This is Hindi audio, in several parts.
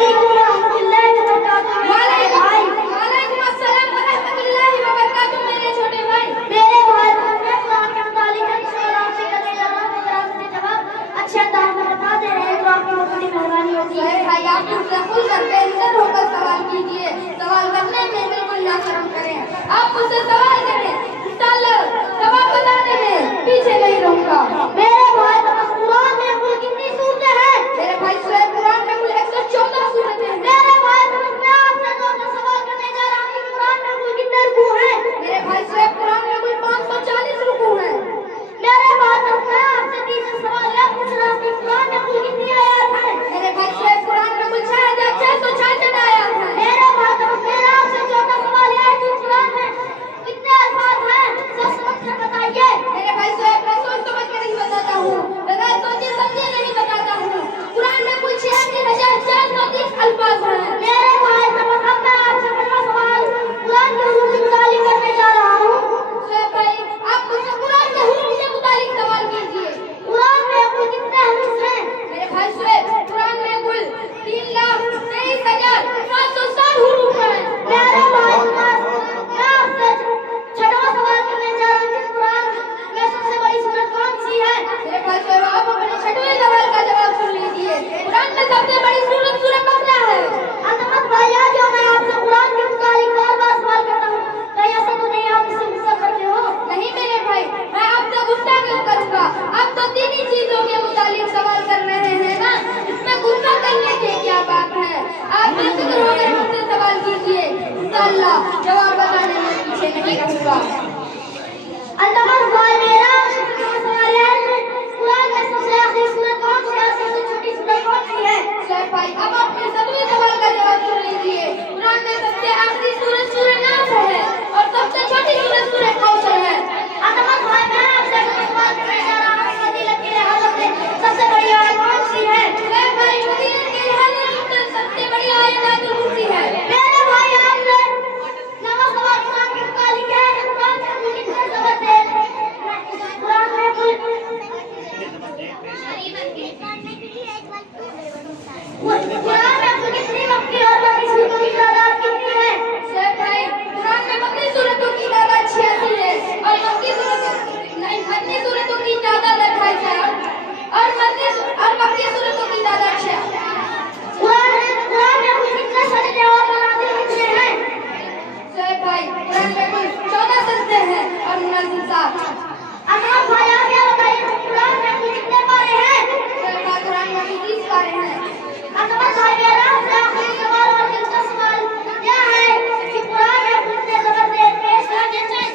वालेकुम रहमतुल्लाहि व बरकातुहू। वालेकुम अस्सलाम व रहमतुल्लाहि व बरकातुहू। मेरे छोटे भाई, मेरे भाई को मैं कुरान के मुतालिक है सवाल आपसे करने जा रहा हूँ। अगर आप मुझे जवाब अच्छे अंदाज में बता दे रहे हैं तो आपकी बहुत बड़ी मेहरबानी होगी। भाई आप मुझसे खुलकर बेहतर होकर सवाल कीजिए। सवाल करने में बिल्कुल ना शर्म करें। आप मुझसे सवाल करें, इंशाअल्लाह जवाब बताने में पीछे नहीं रहूंगा। मेरे भाई कुरान में कुल कितनी सूरतें हैं? मेरे भाई सूरह कुरान में कुल 114 सूरतें हैं। मेरे भाई मैं आपसे सवाल करने जा रहा हूँ कि कुरान में कुल कितने रुकू हैं? मेरे भाई सूरह कुरान में कुल 540 रुकू हैं। मेरे भाई मैं आपसे तीसरा सवाल यह पूछ रहा हूँ कि कुरान में कुल कितनी आयत हैं? मेरे भाई सूरह कुरान में कुल 6666 आयत हैं। मेरे भाई मेरा आपसे चौथा सवाल यह है कि कुरान में कितने अल्फाज हैं? सोच समझ कर बताइए। मेरे भाई सोच समझ कर नहीं बताता हूँ, बगैर सोचे समझे नहीं बताता हूँ। कुरान में कुल 86,430 अल्फाज हैं। मेरे भाई अब मैं आपसे पहला सवाल कुरान के हुरूफ के मुतालिक करने जा रहा हूँ। भाई आप मुझसे कुरान के हुरूफ के मुतालिक सवाल कीजिए। कुरान में कुल कितने हरूफ हैं? मेरे भाई कुरान में कुल 3,23,760 हुरूफ हैं। मेरे भाई मैं आपसे छठवां सवाल करने जा रहा हूँ कि कुरान में सबसे बड़ी सूरत कौन सी है? मेरे भाई आप अपने छठवें सवाल का जवाब सुन लीजिए। कुरान में सबसे बड़ी सूरत सूरह बकरा है। अल्तमस भाई आज जो मैं आपसे कुरान के मुतालिक बार-बार सवाल करता हूँ, कहीं ऐसा तो नहीं आप मुझसे गुस्सा करते हो? नहीं मेरे भाई, मैं आपसे गुस्सा क्यों करूंगा? आप तो तीन ही चीजों के मुतालिक सवाल कर रहे हैं ना, इसमें गुस्सा करने की क्या बात है? आप बेफिक्र होकर मुझसे सवाल कीजिए, इंशाअल्लाह जवाब बताने में पीछे नहीं रहूंगा। अल्तमस भाई मेरा सवाल है कुरान में सबसे आखिरी सूरत कौन सी है और सबसे छोटी सूरत कौन सी है? भाई अब अपने सभी सवाल का जवाब सुन लीजिए। कुरान में सबसे आखिरी सूरत सूरह नास है और सबसे छोटी सूरत सूरह कौसर है। अल्तमस भाई मैं आपसे सवाल करने जा रहा हूँ, फजीलत के लिहाज से सबसे बड़ी आयत कौन सी है? भाई फजीलत के लिहाज से सबसे बड़ी आयत आयतुल कुर्सी है। मेरे भाई आपसे नवा सवाल कुरान के मुतालिक है कि कुरान में कुल कितने ज़बर थे? कुरान में कुल कितनी मक्की और मक्की सूरतों की तादाद कितनी है? भाई कुरान में मक्की सूरतों की तादाद 86 है और मक्की सूरतों की तादाद 28 है और मक्की सूरतों की तादाद 6 है। कुरान में कुल कितने सजदे और मनाज़िल कितने हैं? भाई कुरान में कुल 14 सजदे हैं और मनाज़िल 7। अल्तमस भाई आप क्या बताइए कुरान में कुल कितने पारे हैं? कुरान में 30 पारे हैं। अल्तमस भाई मेरा आपसे आखिरी सवाल और दिलचस्प सवाल यह है कि कुरान में कितने ज़बर थे? पेश है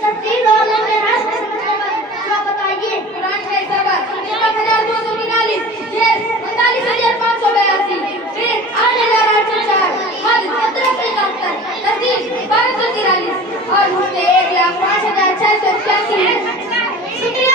तफसील और लम्हे हश्र समझने में क्या बताइए। कुरान है ज़बर 1,243, शेर 45,582, फिर 8,804, हद 17,71, तहसील 1243 और मुझसे 1,05,681 है। शुक्रिया।